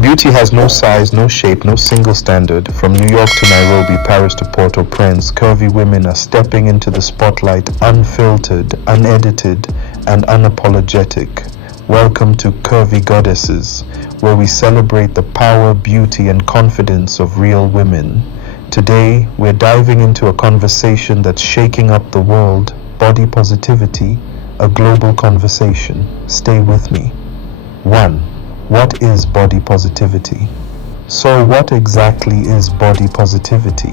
Beauty has no size, no shape, no single standard. From New York to Nairobi, Paris to Port-au-Prince, curvy women are stepping into the spotlight unfiltered, unedited, and unapologetic. Welcome to Curvy Goddesses, where we celebrate the power, beauty, and confidence of real women. Today, we're diving into a conversation that's shaking up the world, body positivity, a global conversation. Stay with me. 1. What is body positivity? So what exactly is body positivity?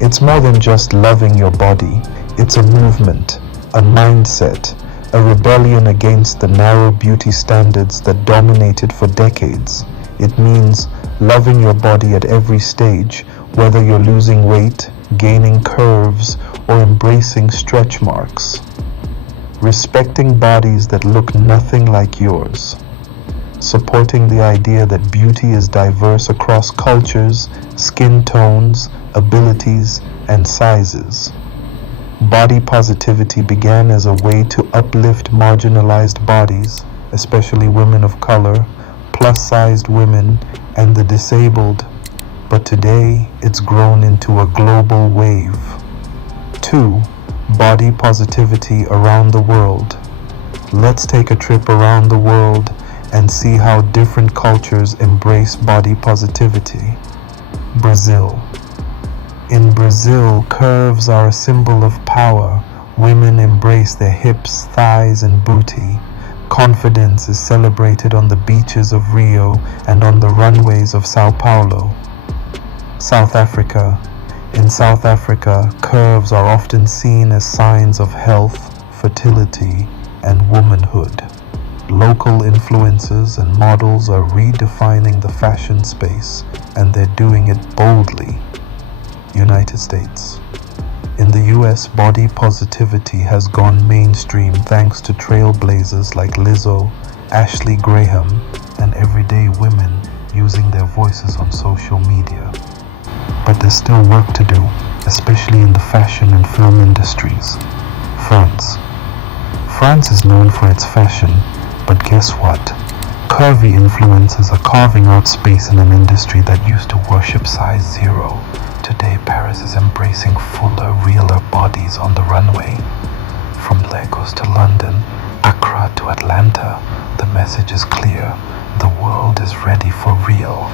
It's more than just loving your body. It's a movement, a mindset, a rebellion against the narrow beauty standards that dominated for decades. It means loving your body at every stage, whether you're losing weight, gaining curves, or embracing stretch marks. Respecting bodies that look nothing like yours. Supporting the idea that beauty is diverse across cultures, skin tones, abilities, and sizes. Body positivity began as a way to uplift marginalized bodies, especially women of color, plus-sized women, and the disabled. But today, it's grown into a global wave. 2. Body positivity around the world. Let's take a trip around the world and see how different cultures embrace body positivity. Brazil. In Brazil, curves are a symbol of power. Women embrace their hips, thighs, and booty. Confidence is celebrated on the beaches of Rio and on the runways of Sao Paulo. South Africa. In South Africa, curves are often seen as signs of health, fertility, and womanhood. Local influencers and models are redefining the fashion space, and they're doing it boldly. United States. In the US, body positivity has gone mainstream thanks to trailblazers like Lizzo, Ashley Graham, and everyday women using their voices on social media. But there's still work to do, especially in the fashion and film industries. France. France is known for its fashion, but guess what? Curvy influencers are carving out space in an industry that used to worship size 0. Today, Paris is embracing fuller, realer bodies on the runway. From Lagos to London, Accra to Atlanta, the message is clear. The world is ready for real.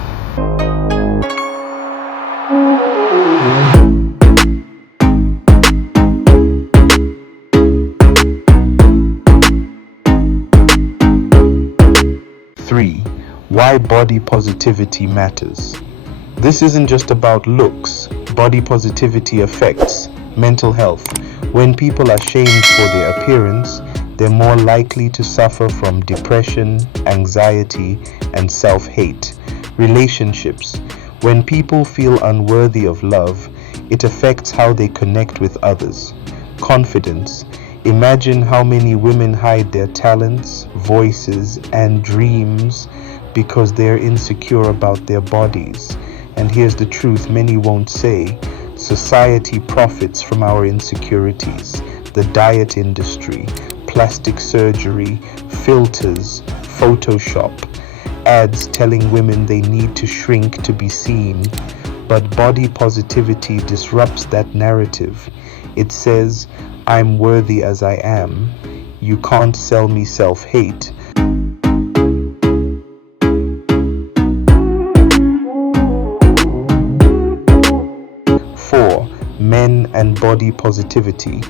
Why body positivity matters. This isn't just about looks. Body positivity affects mental health. When people are shamed for their appearance, they're more likely to suffer from depression, anxiety, and self-hate. Relationships. When people feel unworthy of love, it affects how they connect with others. Confidence. Imagine how many women hide their talents, voices, and dreams because they're insecure about their bodies. And here's the truth many won't say. Society profits from our insecurities. The diet industry, plastic surgery, filters, Photoshop, ads telling women they need to shrink to be seen. But body positivity disrupts that narrative. It says, I'm worthy as I am. You can't sell me self-hate. 4. Men and body positivity.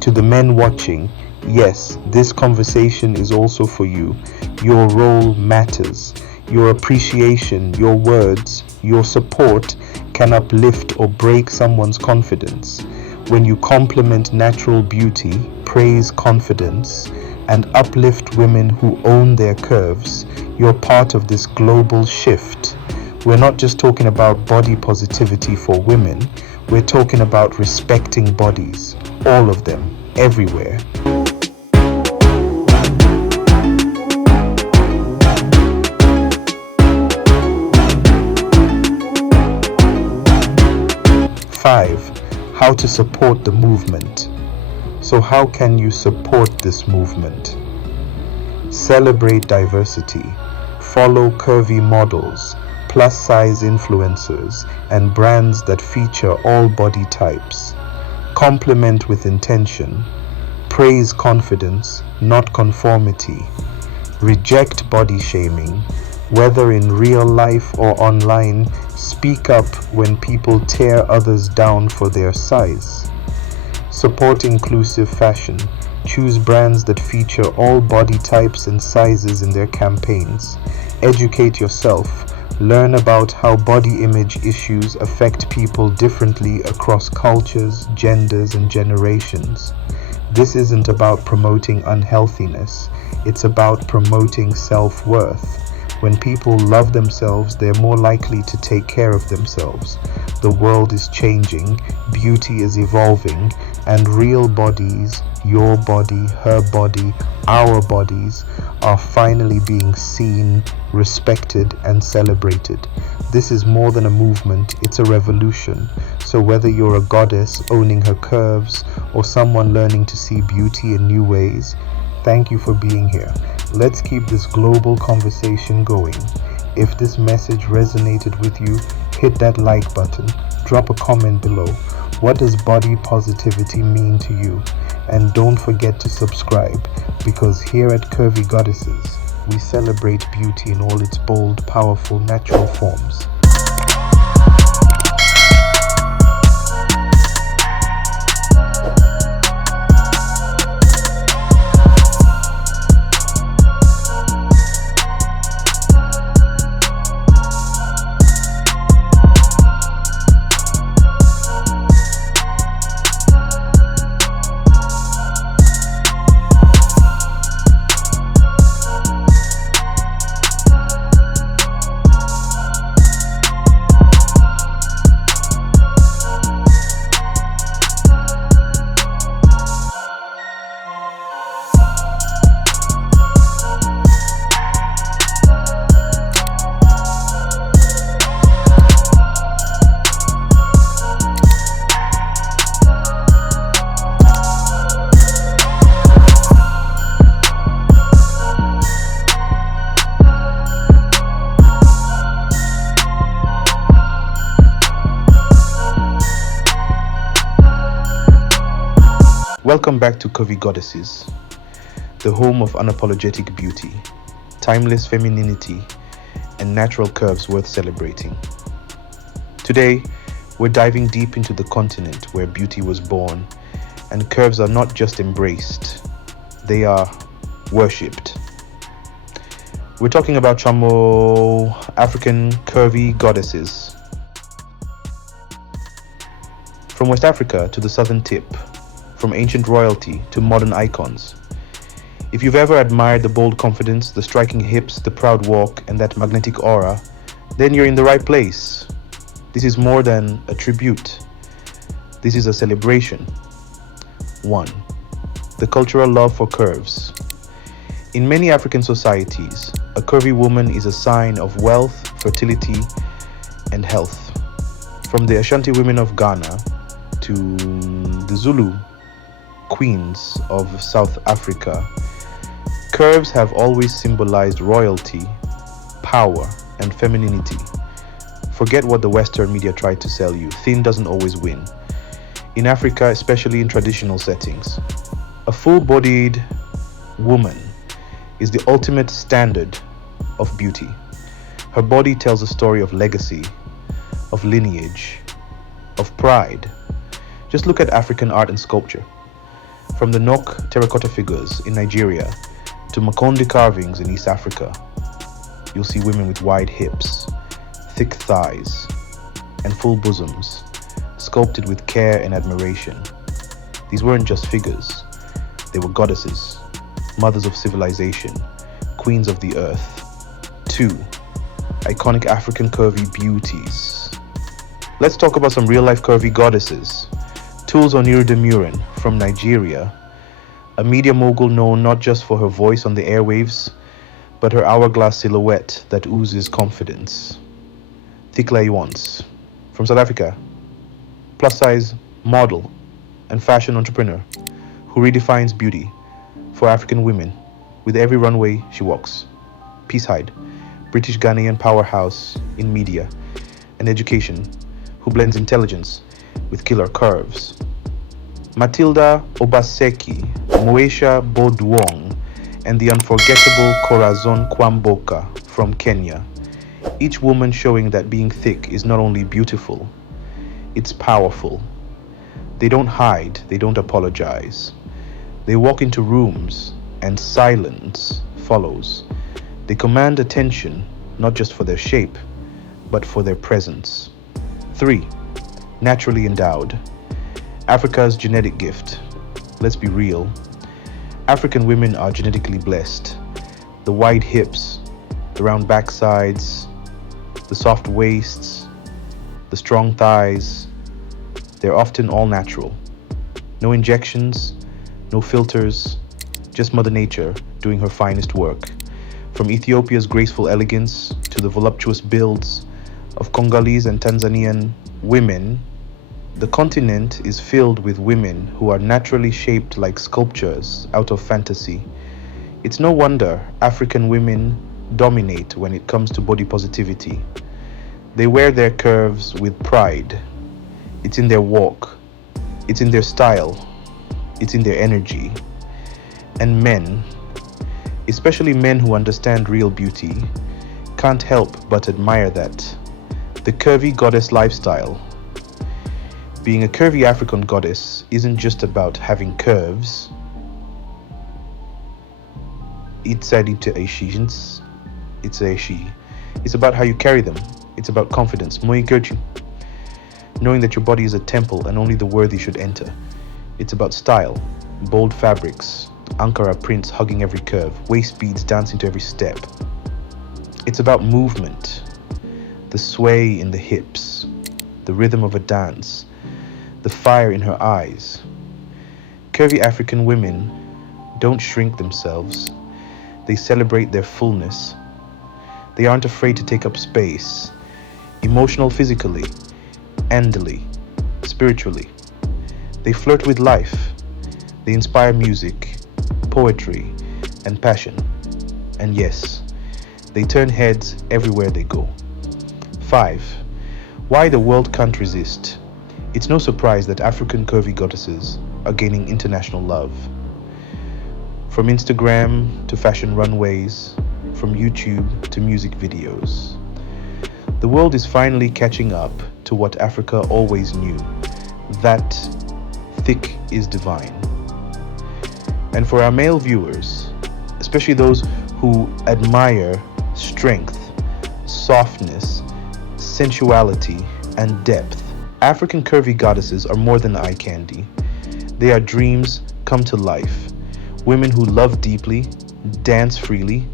To the men watching, yes, this conversation is also for you. Your role matters. Your appreciation, your words, your support can uplift or break someone's confidence. When you compliment natural beauty, praise confidence, and uplift women who own their curves, you're part of this global shift. We're not just talking about body positivity for women, we're talking about respecting bodies, all of them, everywhere. How to support the movement. So how can you support this movement? Celebrate diversity. Follow curvy models, plus-size influencers, and brands that feature all body types. Compliment with intention. Praise confidence, not conformity. Reject body shaming. Whether in real life or online, speak up when people tear others down for their size. Support inclusive fashion. Choose brands that feature all body types and sizes in their campaigns. Educate yourself. Learn about how body image issues affect people differently across cultures, genders, and generations. This isn't about promoting unhealthiness, it's about promoting self-worth. When people love themselves, they're more likely to take care of themselves. The world is changing, beauty is evolving, and real bodies, your body, her body, our bodies, are finally being seen, respected, and celebrated. This is more than a movement, it's a revolution. So whether you're a goddess owning her curves or someone learning to see beauty in new ways, thank you for being here. Let's keep this global conversation going. If this message resonated with you, hit that like button, drop a comment below. What does body positivity mean to you? And don't forget to subscribe, because here at Curvy Goddesses, we celebrate beauty in all its bold, powerful, natural forms. Welcome back to Curvy Goddesses, the home of unapologetic beauty, timeless femininity, and natural curves worth celebrating. Today, we're diving deep into the continent where beauty was born, and curves are not just embraced, they are worshipped. We're talking about Chamo African curvy goddesses. From West Africa to the southern tip, from ancient royalty to modern icons. If you've ever admired the bold confidence, the striking hips, the proud walk, and that magnetic aura, then you're in the right place. This is more than a tribute. This is a celebration. 1. The cultural love for curves. In many African societies, a curvy woman is a sign of wealth, fertility, and health. From the Ashanti women of Ghana to the Zulu queens of South Africa, curves have always symbolized royalty, power, and femininity. Forget what the Western media tried to sell you. Thin doesn't always win. In Africa, especially in traditional settings, a full-bodied woman is the ultimate standard of beauty. Her body tells a story of legacy, of lineage, of pride. Just look at African art and sculpture. From the Nok terracotta figures in Nigeria to Makonde carvings in East Africa, you'll see women with wide hips, thick thighs, and full bosoms, sculpted with care and admiration. These weren't just figures, they were goddesses, mothers of civilization, queens of the earth. 2. Iconic African curvy beauties. Let's talk about some real-life curvy goddesses. Tools Onirudemuren from Nigeria, a media mogul known not just for her voice on the airwaves, but her hourglass silhouette that oozes confidence. Thikla Iwans from South Africa, plus-size model and fashion entrepreneur who redefines beauty for African women with every runway she walks. Peace Hyde British Ghanaian powerhouse in media and education who blends intelligence with killer curves. Matilda Obaseki, Moesha Bodwong, and the unforgettable Corazon Kwamboka from Kenya. Each woman showing that being thick is not only beautiful, it's powerful. They don't hide, they don't apologize. They walk into rooms and silence follows. They command attention not just for their shape, but for their presence. 3. Naturally endowed. Africa's genetic gift. Let's be real. African women are genetically blessed. The wide hips, the round backsides, the soft waists, the strong thighs, they're often all natural. No injections, no filters, just Mother Nature doing her finest work. From Ethiopia's graceful elegance to the voluptuous builds of Congolese and Tanzanian women, the continent is filled with women who are naturally shaped like sculptures out of fantasy. It's no wonder African women dominate when it comes to body positivity. They wear their curves with pride. It's in their walk, it's in their style, it's in their energy. And men, especially men who understand real beauty, can't help but admire that. The curvy goddess lifestyle. Being a curvy African goddess isn't just about having curves. It's about how you carry them. It's about confidence. Knowing that your body is a temple and only the worthy should enter. It's about style, bold fabrics, Ankara prints hugging every curve, waist beads dancing to every step. It's about movement, the sway in the hips, the rhythm of a dance, the fire in her eyes. Curvy African women don't shrink themselves. They celebrate their fullness. They aren't afraid to take up space, emotional physically, endily, spiritually. They flirt with life. They inspire music, poetry, and passion. And yes, they turn heads everywhere they go. 5. Why the world can't resist. It's no surprise that African curvy goddesses are gaining international love. From Instagram to fashion runways, from YouTube to music videos. The world is finally catching up to what Africa always knew, that thick is divine. And for our male viewers, especially those who admire strength, softness, sensuality, and depth, African curvy goddesses are more than eye candy. They are dreams come to life. Women who love deeply, dance freely,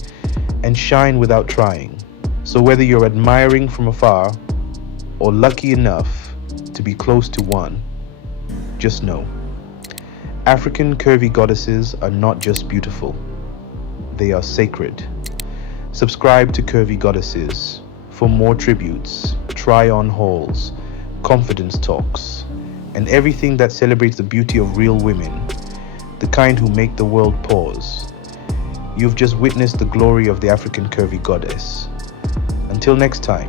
and shine without trying. So whether you're admiring from afar or lucky enough to be close to one, just know, African curvy goddesses are not just beautiful, they are sacred. Subscribe to Curvy Goddesses for more tributes, try-on hauls, confidence talks, and everything that celebrates the beauty of real women, the kind who make the world pause. You've just witnessed the glory of the African curvy goddess. Until next time,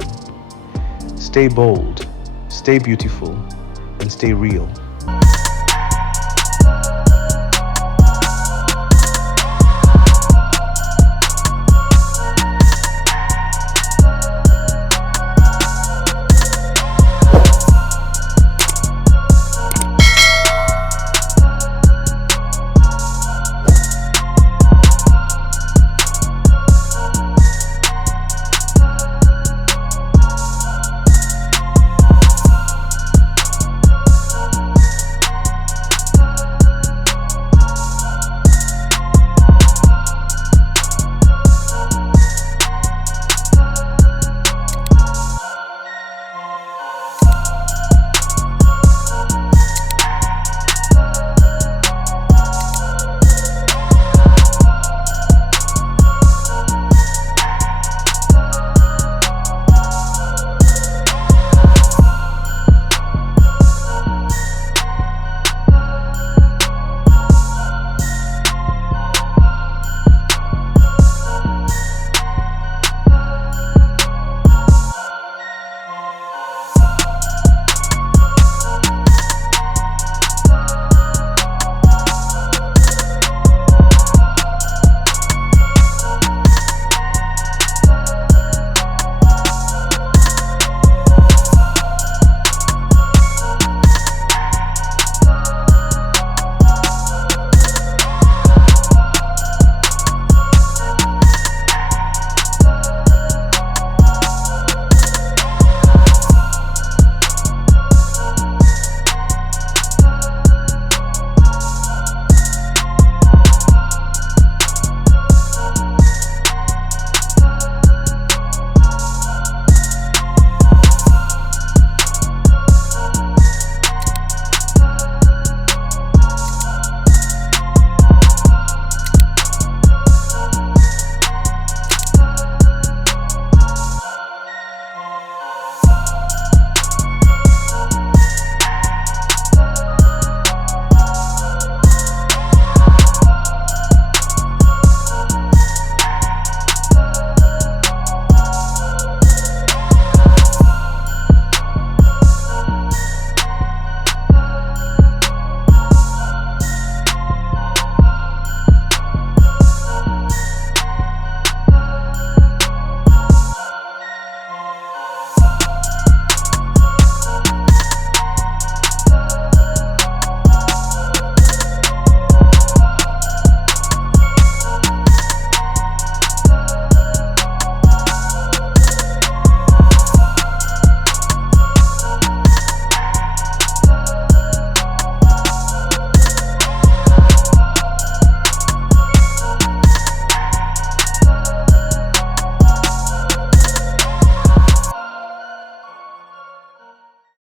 stay bold, stay beautiful, and stay real.